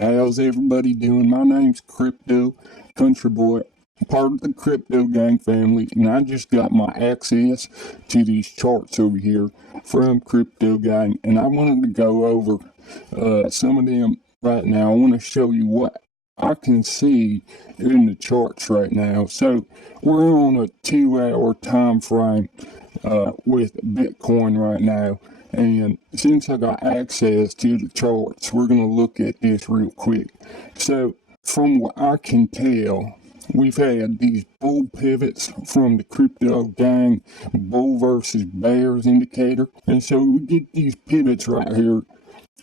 How's everybody doing? My name's Crypto Country Boy, part of the Crypto Gang family, and I just got my access to these charts over here from Crypto Gang, and I wanted to go over some of them right now. I want to show you what I can see in the charts right now. So we're on a 2-hour time frame with Bitcoin right now. And since I got access to the charts, we're going to look at this real quick. So from what I can tell, we've had these bull pivots from the Crypto Gang bull versus bears indicator. And so we get these pivots right here.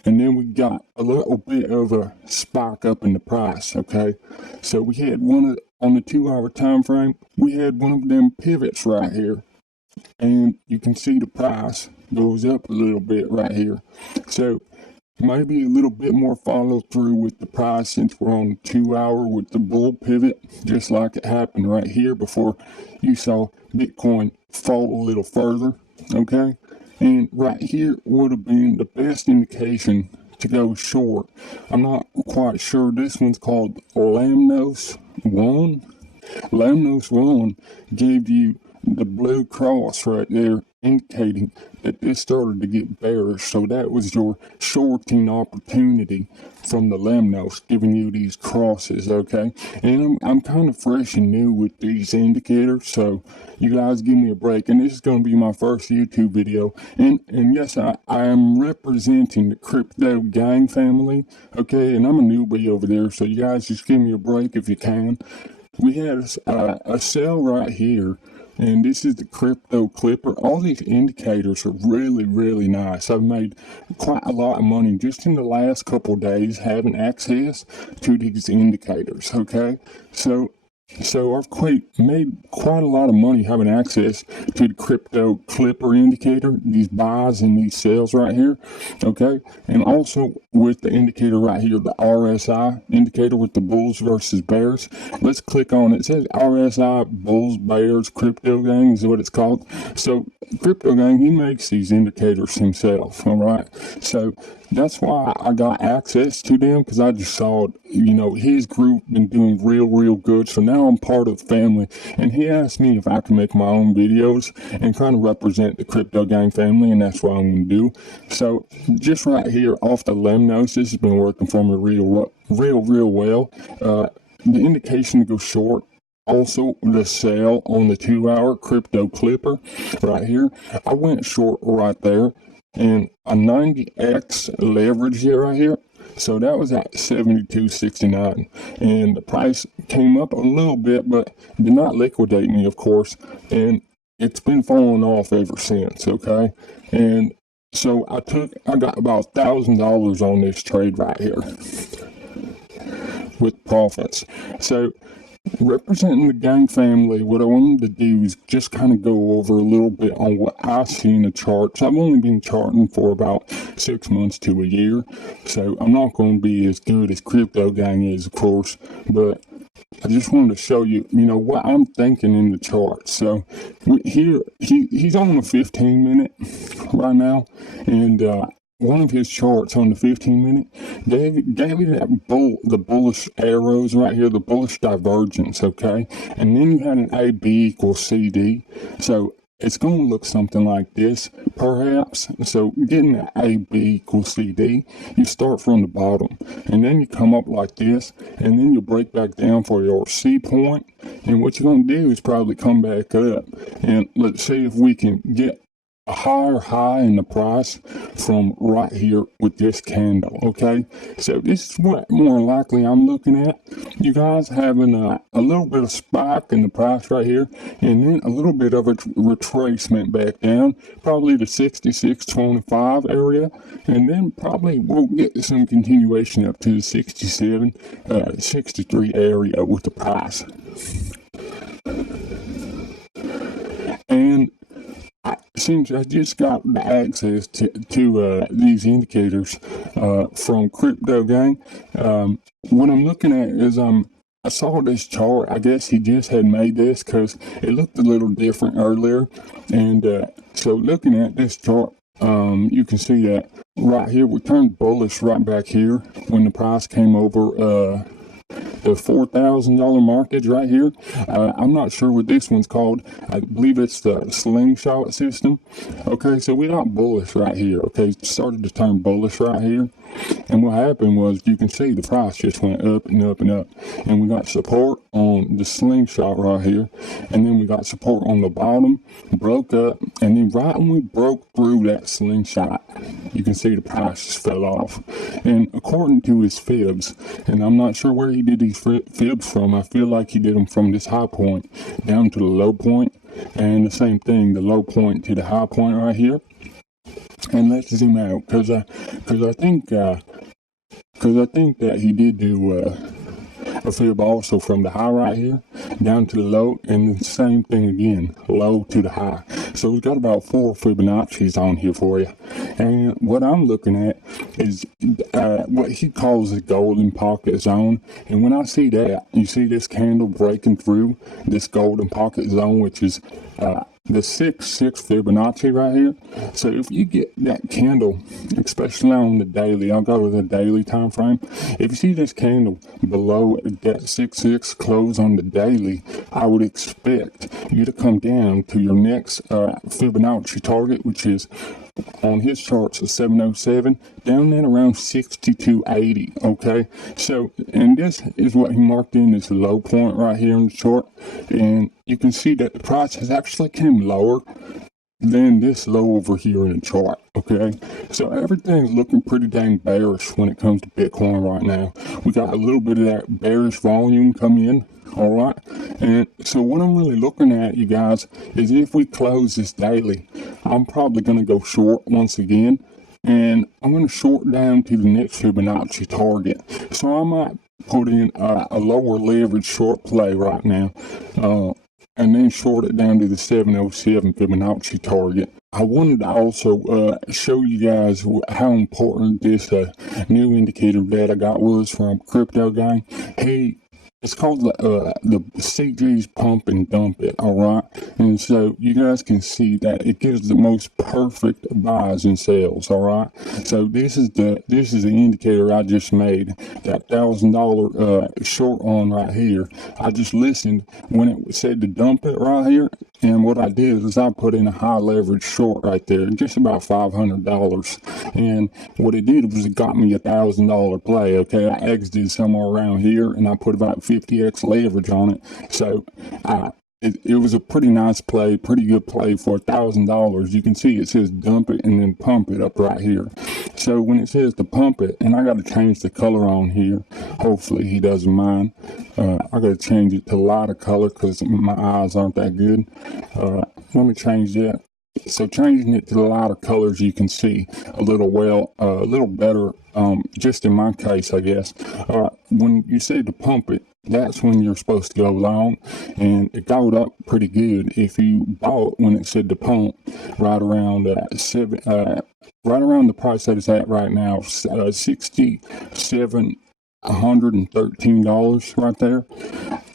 And then we got a little bit of a spike up in the price, okay? So we had on the 2-hour time frame, we had one of them pivots right here. And you can see the price goes up a little bit right here. So maybe a little bit more follow through with the price since we're on 2-hour with the bull pivot, just like it happened right here before you saw Bitcoin fall a little further, okay? And right here would have been the best indication to go short. I'm not quite sure. This one's called Lamnos 1. Lamnos 1 gave you the blue cross right there, indicating that this started to get bearish. So that was your shorting opportunity from the Lamnos, giving you these crosses, okay? And I'm kind of fresh and new with these indicators, so you guys give me a break. And this is going to be my first YouTube video. And yes, I am representing the Crypto Gang family, okay? And I'm a newbie over there, so you guys just give me a break if you can. We had a sell right here. And this is the Crypto Clipper. All these indicators are really, really nice. I've made quite a lot of money just in the last couple of days having access to these indicators, okay? So I've made quite a lot of money having access to the Crypto Clipper indicator, these buys and these sells right here, okay? And also with the indicator right here, the RSI indicator with the bulls versus bears. Let's click on it. It says RSI, bulls, bears, Crypto Gang is what it's called. So Crypto Gang, he makes these indicators himself, all right? So that's why I got access to them, because I just saw, his group been doing real good. So now I'm part of the family, and he asked me if I can make my own videos and kind of represent the Crypto Gang family, and that's what I'm going to do. So just right here off the Lemnos, this has been working for me real well. The indication to go short. Also, the sell on the 2-hour Crypto Clipper right here. I went short right there, and a 90x leverage here right here. So that was at 72.69, and the price came up a little bit, but did not liquidate me, of course, and it's been falling off ever since, okay? And so I got about $1,000 on this trade right here with profits. So representing the gang family, what I wanted to do is just kind of go over a little bit on what I see in the charts. I've only been charting for about 6 months to a year, so I'm not going to be as good as Crypto Gang is, of course, but I just wanted to show you, what I'm thinking in the charts. So here, he's on a 15-minute right now, and one of his charts on the 15-minute gave you the bullish arrows right here, the bullish divergence, okay? And then you had an AB equals CD. So it's going to look something like this, perhaps. So getting the AB equals CD, you start from the bottom, and then you come up like this, and then you break back down for your C point. And what you're going to do is probably come back up. And let's see if we can get a higher high in the price from right here with this candle, okay? So this is what more likely I'm looking at. You guys having a little bit of spike in the price right here, and then a little bit of a retracement back down, probably the 66.25 area, and then probably we'll get some continuation up to the 67, 63 area with the price. And since I just got the access to these indicators from Crypto Gang, what I'm looking at is I saw this chart. I guess he just had made this because it looked a little different earlier. And so looking at this chart, You can see that right here. We turned bullish right back here when the price came over the $4,000 markets right here. I'm not sure what this one's called. I believe it's the slingshot system. Okay, so we got bullish right here. Okay, started to turn bullish right here. And what happened was, you can see the price just went up and up and up. And we got support on the slingshot right here. And then we got support on the bottom, broke up. And then right when we broke through that slingshot, you can see the price just fell off. And according to his fibs, and I'm not sure where he did these fibs from, I feel like he did them from this high point down to the low point. And the same thing, the low point to the high point right here. And let's zoom out, because I think that he did do a fib also from the high right here down to the low, and the same thing again, low to the high. So we've got about 4 Fibonacci's on here for you. And what I'm looking at is what he calls the golden pocket zone. And when I see that, you see this candle breaking through this golden pocket zone, which is the 6 Fibonacci right here. So if you get that candle, especially on the daily, I'll go with the daily time frame. If you see this candle below that 6 close on the daily, I would expect you to come down to your next Fibonacci target, which is on his charts of 707, down at around 6280. Okay, so and this is what he marked in this low point right here in the chart, and you can see that the price has actually came lower than this low over here in the chart. Okay, so everything's looking pretty dang bearish when it comes to Bitcoin right now. We got a little bit of that bearish volume come in. All right, and so what I'm really looking at, you guys, is if we close this daily, I'm probably going to go short once again, and I'm going to short down to the next Fibonacci target. So I might put in a lower leverage short play right now, and then short it down to the 707 Fibonacci target. I wanted to also show you guys how important this new indicator that I got was from Crypto Gang. It's called the CG's Pump and Dump It, all right? And so you guys can see that it gives the most perfect buys and sells, all right? So this is the indicator I just made, that $1,000 short on right here. I just listened when it said to dump it right here, and what I did is I put in a high leverage short right there, just about $500. And what it did was it got me $1,000 play. Okay, I exited somewhere around here, and I put about 50x leverage on it. So it was a pretty nice play, pretty good play for $1,000. You can see it says dump it and then pump it up right here. So when it says to pump it, and I got to change the color on here, hopefully he doesn't mind. I got to change it to lighter color because my eyes aren't that good. Let me change that. So changing it to the lighter colors, you can see a little better, just in my case, I guess. When you say to pump it, that's when you're supposed to go long, and it got up pretty good if you bought when it said to pump right around right around the price that it's at right now, $6,713 right there.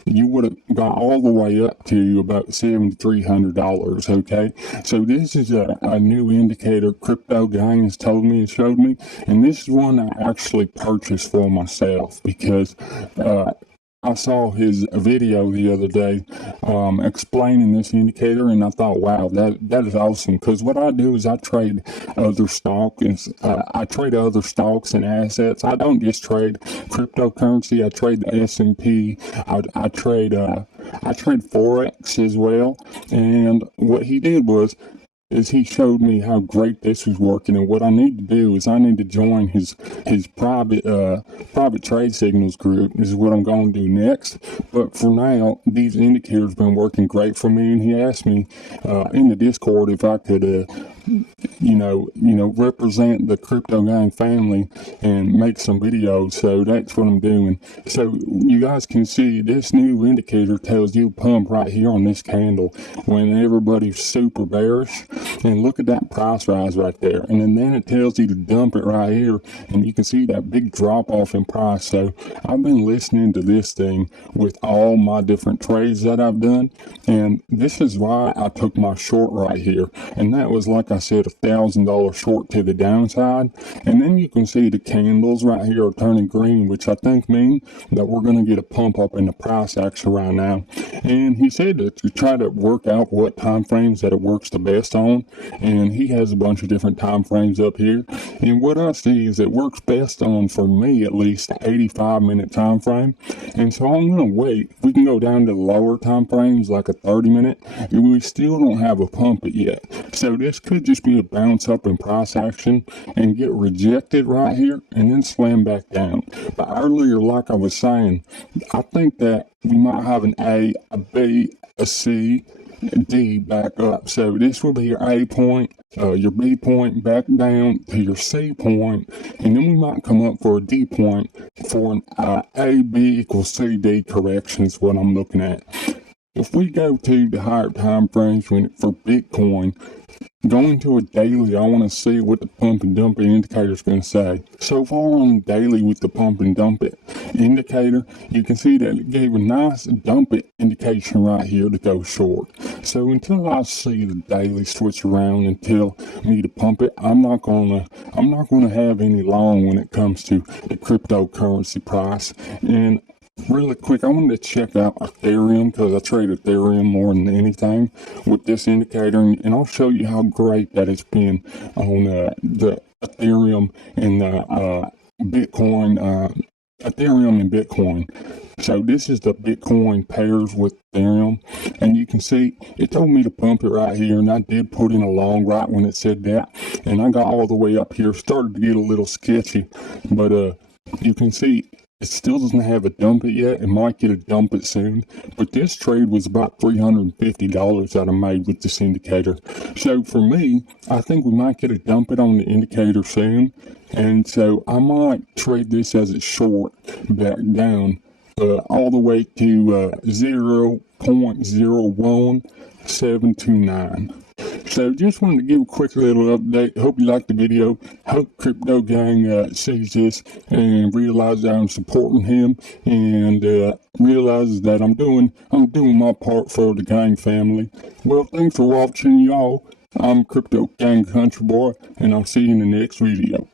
You would have got all the way up to about $7,300. Okay, so this is a new indicator Crypto Gang has told me and showed me, and this is one I actually purchased for myself because I saw his video the other day explaining this indicator, and I thought, wow, that is awesome. Because what I do is I trade other stocks and assets. I don't just trade cryptocurrency. I trade the S&P. I trade Forex as well. And what he did is he showed me how great this was working, and what I need to do is I need to join his private trade signals group. This is what I'm going to do next. But for now, these indicators have been working great for me, and he asked me in the Discord if I could represent the Crypto Gang family and make some videos. So that's what I'm doing. So you guys can see this new indicator tells you pump right here on this candle when everybody's super bearish, and look at that price rise right there, and then it tells you to dump it right here, and you can see that big drop off in price. So I've been listening to this thing with all my different trades that I've done, and this is why I took my short right here, and that was like like I said, $1,000 short to the downside. And then you can see the candles right here are turning green, which I think mean that we're going to get a pump up in the price action right now. And he said that to try to work out what time frames that it works the best on. And he has a bunch of different time frames up here. And what I see is it works best on, for me at least, the 85-minute time frame. And so I'm going to wait. We can go down to the lower time frames, like a 30-minute, and we still don't have a pump it yet. So this could just be a bounce up in price action and get rejected right here and then slam back down. But earlier, like I was saying, I think that we might have an A, a B, a C, a D back up. So this will be your A point, your B point back down to your C point, and then we might come up for a D point for an A, B equals C, D correction is what I'm looking at. If we go to the higher time frames for Bitcoin, going to a daily, I want to see what the pump and dump it indicator is going to say. So far on the daily with the pump and dump it indicator, you can see that it gave a nice dump it indication right here to go short. So until I see the daily switch around and tell me to pump it, I'm not gonna have any long when it comes to the cryptocurrency price. And really quick, I wanted to check out Ethereum because I trade Ethereum more than anything with this indicator, and I'll show you how great that has been on the Ethereum and Bitcoin. Ethereum and Bitcoin. So this is the Bitcoin pairs with Ethereum, and you can see it told me to pump it right here, and I did put in a long right when it said that, and I got all the way up here, started to get a little sketchy, but you can see it still doesn't have a dump it yet. It might get a dump it soon. But this trade was about $350 that I made with this indicator. So for me, I think we might get a dump it on the indicator soon. And so I might trade this as a short back down all the way to 0.01729. So just wanted to give a quick little update. Hope you liked the video. Hope Crypto Gang sees this and realizes that I'm supporting him, and realizes that I'm doing my part for the gang family. Well, thanks for watching, y'all. I'm Crypto Gang Country Boy, and I'll see you in the next video.